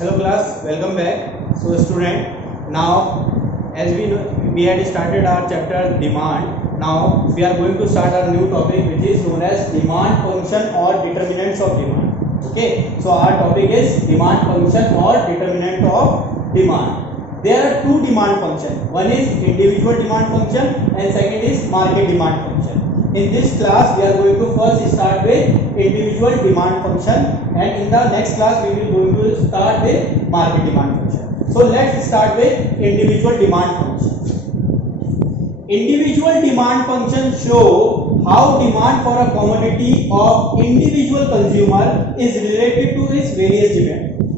Hello class, welcome back. So student, now as we know, we had started our chapter demand. Now we are going to start our new topic which is known as demand function or determinants of demand. Okay, so our topic is demand function or determinant of demand. There are two demand functions. One is individual demand function and second is market demand function. In this class we are going to first start with individual demand function and in the next class we will going to start with market demand function. So let's start with individual demand function. Individual demand function show how demand for a commodity of individual consumer is related to its various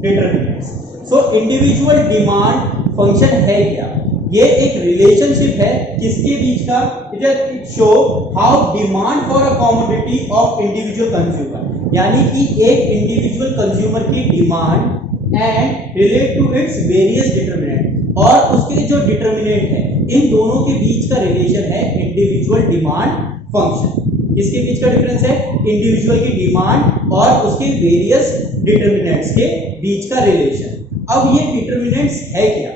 determinants. So individual demand function है क्या? ये एक relationship है किसके बीच का? It show how demand for a commodity of individual consumer, यानी कि एक इंडिविजुअल कंज्यूमर की demand and relate to its various determinant, और उसके जो डिटरमिनेंट है इन दोनों के बीच का रिलेशन है इंडिविजुअल डिमांड फंक्शन. किसके बीच का डिफरेंस है? इंडिविजुअल की डिमांड और उसके वेरियस डिटरमिनेंट्स के बीच का रिलेशन. अब ये डिटरमिनेंट्स है क्या?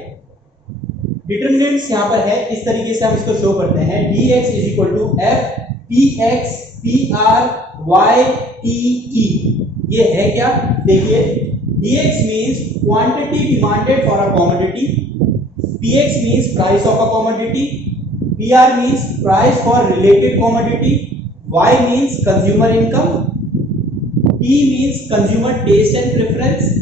डिटरमिनेंट्स यहाँ पर है, इस तरीके से हम इसको शो करते हैं. dx is equal to F P X P R Y T E. ये है क्या? देखिए, dx means quantity demanded for a commodity, px means price of a commodity, pr means price for related commodity, y means consumer income, t means consumer taste and preference,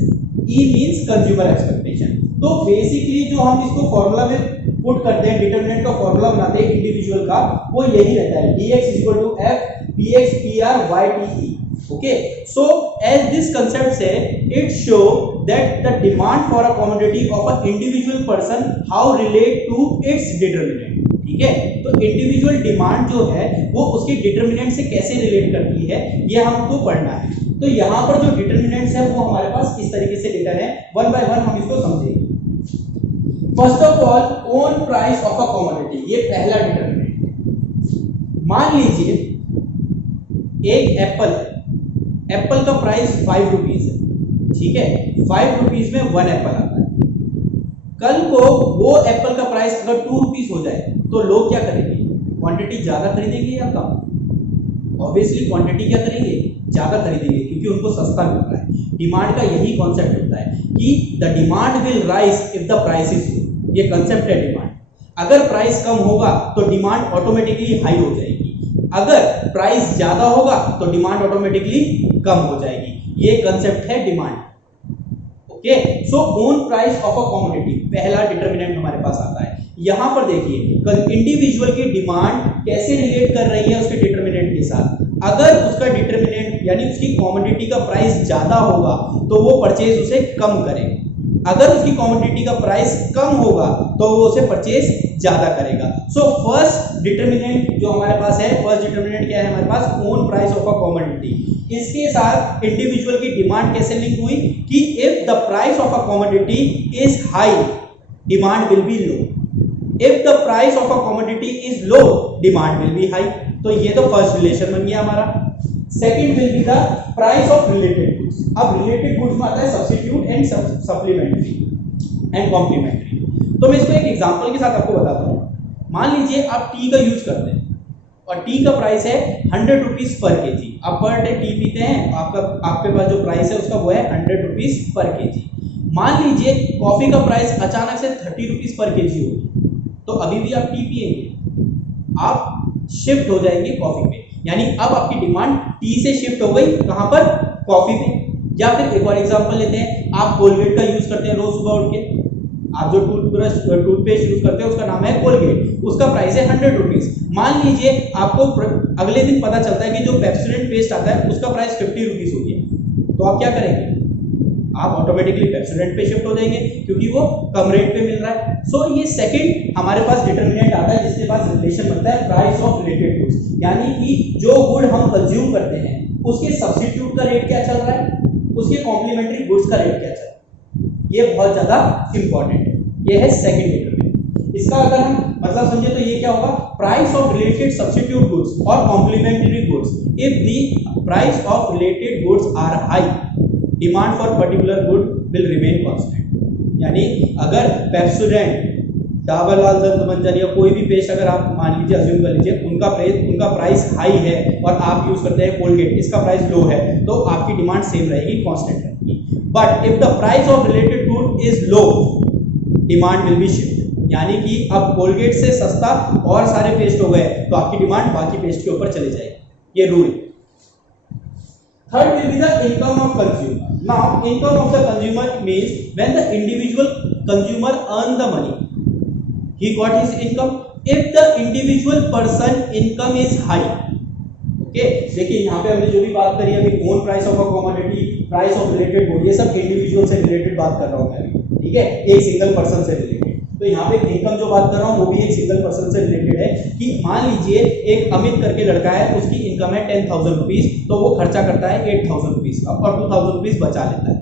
e means consumer expectation. तो basically जो हम इसको formula में put करते हैं, determinant का formula बनाते हैं इंडिविजुअल का, वो यही रहता है. dx is equal to f px pr y t e. Okay, so as this concept से it show that the demand for a commodity of a individual person how relate to its determinant. ठीक है, तो individual demand जो है वो उसके determinant से कैसे रिलेट करती है ये हमको पढ़ना है. तो यहाँ पर जो डिटरमिनेंट्स है वो हमारे पास इस तरीके से रिटर्न है. वन बाय वन हम इसको समझेंगे. First of all, own price of a commodity, ये पहला डिटरमिनेंट. मान लीजिए एक एप्पल है, एप्पल का प्राइस 5 रुपीज है. ठीक है, 5 रुपीज में 1 एप्पल आता है. कल को वो एप्पल का प्राइस अगर 2 रुपीज हो जाए तो लोग क्या करेंगे? क्वांटिटी ज्यादा खरीदेंगे या कम? ऑब्वियसली क्वांटिटी क्या करेंगे? ज्यादा खरीदेंगे, क्योंकि उनको सस्ता मिल रहा है. डिमांड का यही कॉन्सेप्ट होता है कि the demand will rise if the price is low. ये कंसेप्ट है डिमांड. अगर प्राइस कम होगा तो डिमांड ऑटोमेटिकली हाई हो जाएगी, अगर प्राइस ज्यादा होगा तो डिमांड ऑटोमेटिकली कम हो जाएगी. ये कंसेप्ट है demand. Okay, so own price of a commodity पहला डिटरमिनेंट हमारे पास आता है. यहां पर देखिए इंडिविजुअल की डिमांड कैसे रिलेट कर रही है उसके डिटरमिनेंट के साथ. अगर उसका डिटरमिनेंट यानी उसकी कमोडिटी का प्राइस ज्यादा होगा तो वो परचेज उसे कम करेगा, अगर उसकी कमोडिटी का प्राइस कम होगा तो वो उसे परचेज ज्यादा करेगा. सो फर्स्ट डिटरमिनेंट जो हमारे पास है, फर्स्ट डिटरमिनेंट क्या है हमारे पास? Own price of a commodity. इसके साथ इंडिविजुअल की डिमांड कैसे लिंक हुई कि if the price of a commodity is high demand will be low, if the price of a commodity is low demand will be high. तो ये तो first relation बन गया हमारा. Second will be the price of related goods. अब related goods में आता है substitute and supplementary and complementary. तो मैं इसको एक एग्जांपल के साथ आपको बताता हूँ. मान लीजिए आप टी का यूज करते हैं और टी का प्राइस है 100 रुपीज पर केजी. आप पर डे टी पीते हैं, आपके पास जो प्राइस है उसका वो है 100 रुपीज पर केजी. मान लीजिए कॉफी का प्राइस अचानक से 30 रुपीज पर केजी होगी, तो अभी भी आप टी पिएंगे, आप शिफ्ट हो जाएंगे कॉफी पे. यानी अब आपकी डिमांड टी से शिफ्ट हो गई कहां पर? कॉफी पे. या फिर एक और एग्जांपल लेते हैं, आप कोलगेट का यूज करते हैं रोज सुबह उठ के. आप जो टूथपेस्ट यूज करते हैं उसका नाम है कोलगेट, उसका प्राइस है 100 रुपीज. मान लीजिए आपको अगले दिन पता चलता है कि जो पेप्सोडेंट पेस्ट आता है उसका प्राइस 50 रुपीज हो गया, तो आप क्या करेंगे? आप ऑटोमेटिकली पेप्सोडेंट पे शिफ्ट हो जाएंगे क्योंकि वो कम रेट पे मिल रहा है. सो ये सेकंड हमारे पास डिटरमिनेंट आता है जिसके पास रिलेशन बनता है प्राइस ऑफ रिलेटेड गुड्स, यानी कि जो गुड हम कंज्यूम करते हैं उसके सब्स्टिट्यूट का रेट क्या चल रहा है, उसके कॉम्प्लीमेंट्री गुड्स का रेट क्या चल रहा है. ये बहुत ज्यादा इंपॉर्टेंट है. ये है सेकंड डिटरमिनेंट. इसका अगर हम मतलब समझे तो ये क्या होगा? Price of related substitute goods और complementary goods. If the price of related goods are high, demand for particular good will remain constant। यानी अगर पेप्सोडेंट, डाबर लाल दंत मंजन या कोई भी पेस्ट अगर आप मान लीजिए अज्यूम कर लीजिए उनका प्राइस हाई है और आप यूज करते हैं कोलगेट, इसका प्राइस लो है, तो आपकी डिमांड सेम रहेगी, कांस्टेंट रहेगी। But if the price of related good is low, demand will B shift. यानी कि अब कोलगेट से सस्ता और सारे पेस्ट हो गए तो आपकी डिमांड बाकी पेस्ट के ऊपर चली जाएगी, ये rule. Third will be the income of consumer. Now income of the consumer means when the individual consumer earn the money, he got his income if the individual person income is high। Okay, देखिए यहाँ पे हमने जो भी बात करी अभी, own price of a commodity, price of related good, ये सब इंडिविजुअल से रिलेटेड बात कर रहा हूँ मैं, ठीक है, एक सिंगल पर्सन से रिलेटेड। तो यहाँ पे इनकम जो बात कर रहा हूँ वो भी एक सिंगल पर्सन से रिलेटेड है कि मान लीजिए एक अमित करके लड़का है, उसकी इनकम है 10,000 रुपीज, तो वो खर्चा करता है 8,000 रुपीज का और 2,000 रुपीज बचा लेता है।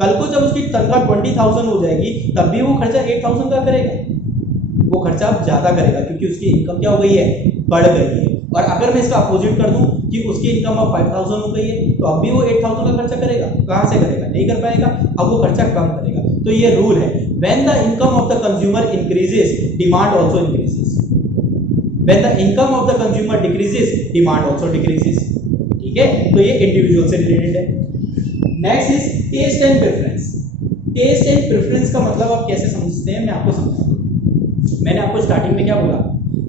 कल को जब उसकी तनख्वाह 20,000 हो जाएगी तब भी वो खर्चा 8,000 का करेगा, वो खर्चा अब ज्यादा करेगा क्योंकि उसकी इनकम क्या हो गई है, बढ़ गई है। और अगर मैं इसका अपोजिट कर दूं कि उसकी इनकम अब 5,000 हो गई है तो अब भी वो 8,000 का खर्चा करेगा, कहां से करेगा, नहीं कर पाएगा, अब वो खर्चा कम करेगा। तो ये रूल है, when the income of the consumer increases demand also increases, when the income of the consumer decreases demand also decreases. ठीक है, तो ये इंडिविजुअल से रिलेटेड है। Next is taste and preference. Taste and preference का मतलब आप कैसे समझते हैं, मैं आपको समझाता हूं। मैंने आपको स्टार्टिंग में क्या बोला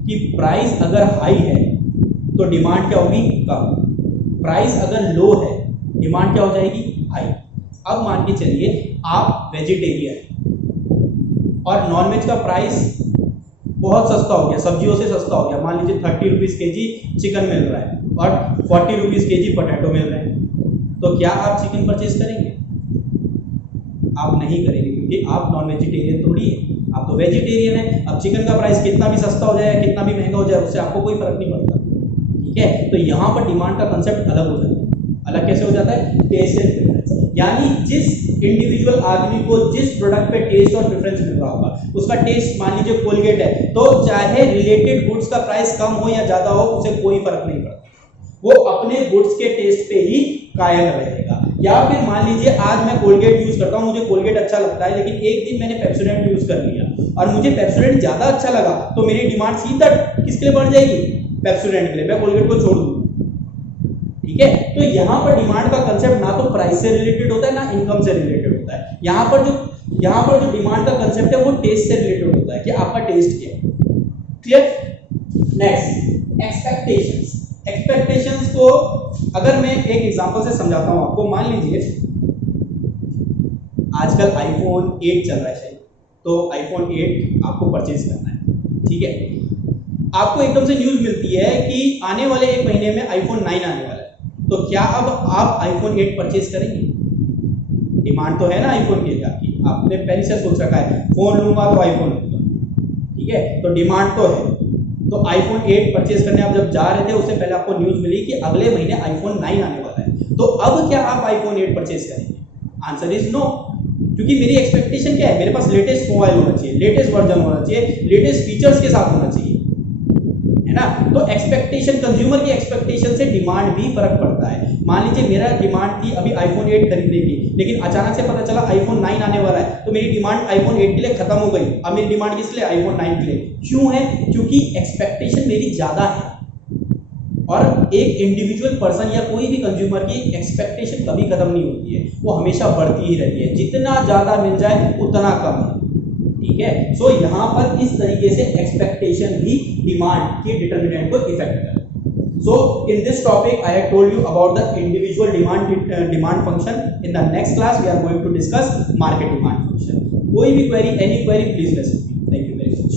कि प्राइस अगर हाई है तो डिमांड क्या होगी, कम। प्राइस अगर लो है डिमांड क्या हो जाएगी, हाई। अब मान के चलिए आप वेजिटेरियन और नॉनवेज का प्राइस बहुत सस्ता हो गया, सब्जियों से सस्ता हो गया, मान लीजिए 30 रुपीज़ के जी चिकन मिल रहा है और 40 रुपीज़ के जी पोटैटो मिल रहे हैं, तो क्या आप चिकन परचेज करेंगे? आप नहीं करेंगे क्योंकि आप नॉन वेजिटेरियन थोड़ी है, आप तो वेजिटेरियन है। अब चिकन का प्राइस कितना भी सस्ता हो जाए कितना भी महंगा हो जाए उससे आपको कोई फर्क नहीं पड़ता। ठीक है, तो यहाँ पर डिमांड का कंसेप्ट अलग हो जाता है। अलग कैसे हो जाता है, टेस्ट एंड प्रेफरेंस। यानी जिस इंडिविजुअल आदमी को जिस प्रोडक्ट पे टेस्ट और प्रेफरेंस मिल रहा होगा, उसका टेस्ट मान लीजिए कोलगेट है तो चाहे रिलेटेड गुड्स का प्राइस कम हो या ज्यादा हो उसे कोई फर्क नहीं पड़ता, वो अपने गुड्स के टेस्ट पे ही कायम रहेगा। या फिर मान लीजिए आज मैं कोलगेट यूज करता हूं, मुझे कोलगेट अच्छा लगता है, लेकिन एक दिन मैंने पेप्सोडेंट यूज कर लिया और मुझे पेप्सोडेंट ज्यादा अच्छा लगा तो मेरी डिमांड सीधा किसके लिए बढ़ जाएगी, पेप्सोडेंट के लिए, मैं कोलगेट को छोड़ दूंगा। ठीक है, तो यहाँ पर डिमांड का कंसेप्ट ना तो प्राइस से रिलेटेड होता है ना इनकम से रिलेटेड होता है। यहाँ पर जो डिमांड का कंसेप्ट है वो टेस्ट से रिलेटेड होता है कि आपका टेस्ट क्या है। क्लियर? Next, expectations. एक्सपेक्टेशंस को अगर मैं एक एग्जांपल से समझाता हूं आपको, मान लीजिए आजकल आईफोन 8 चल रहा है शायद, तो आईफोन 8 आपको परचेज करना है। ठीक है, आपको एकदम से न्यूज मिलती है कि आने वाले 1 महीने में आईफोन 9 आने वाला है, तो क्या अब आप आईफोन 8 परचेज करेंगे? डिमांड तो है ना आईफोन की आपकी, आपने पहले से सोच रखा है फोन लूंगा तो आईफोन लूंगा। ठीक है, तो डिमांड तो है, तो आईफोन 8 परचेज करने आप जब जा रहे थे उससे पहले आपको न्यूज मिली कि अगले महीने आईफोन 9 आने वाला है, तो अब क्या आप आईफोन 8 परचेज करेंगे? आंसर इज नो, क्योंकि मेरी एक्सपेक्टेशन क्या है, मेरे पास लेटेस्ट मोबाइल होना चाहिए, लेटेस्ट वर्जन होना चाहिए, लेटेस्ट फीचर्स के साथ होना चाहिए, है ना। तो एक्सपेक्टेशन, कंज्यूमर की एक्सपेक्टेशन से डिमांड भी फर्क पड़ता है। मान लीजिए मेरा डिमांड थी अभी आईफोन 8 खरीदने की, लेकिन अचानक से पता चला आईफोन 9 आने वाला है, तो मेरी डिमांड आईफोन 8 के लिए खत्म हो गई। अब मेरी डिमांड किस लिए, आईफोन 9 के लिए। क्यों है? क्योंकि एक्सपेक्टेशन मेरी ज्यादा है, और एक इंडिविजुअल पर्सन या कोई भी कंज्यूमर की एक्सपेक्टेशन कभी खत्म नहीं होती है, वो हमेशा बढ़ती ही रहती है, जितना ज्यादा मिल जाए उतना कम है। ठीक है, सो यहाँ पर इस तरीके से एक्सपेक्टेशन भी डिमांड के डिटरमिनेंट को इफेक्ट करता है। So in this topic I have told you about the individual demand function. In the next class we are going to discuss market demand function. कोई भी query, any query, please message me. Thank you very much.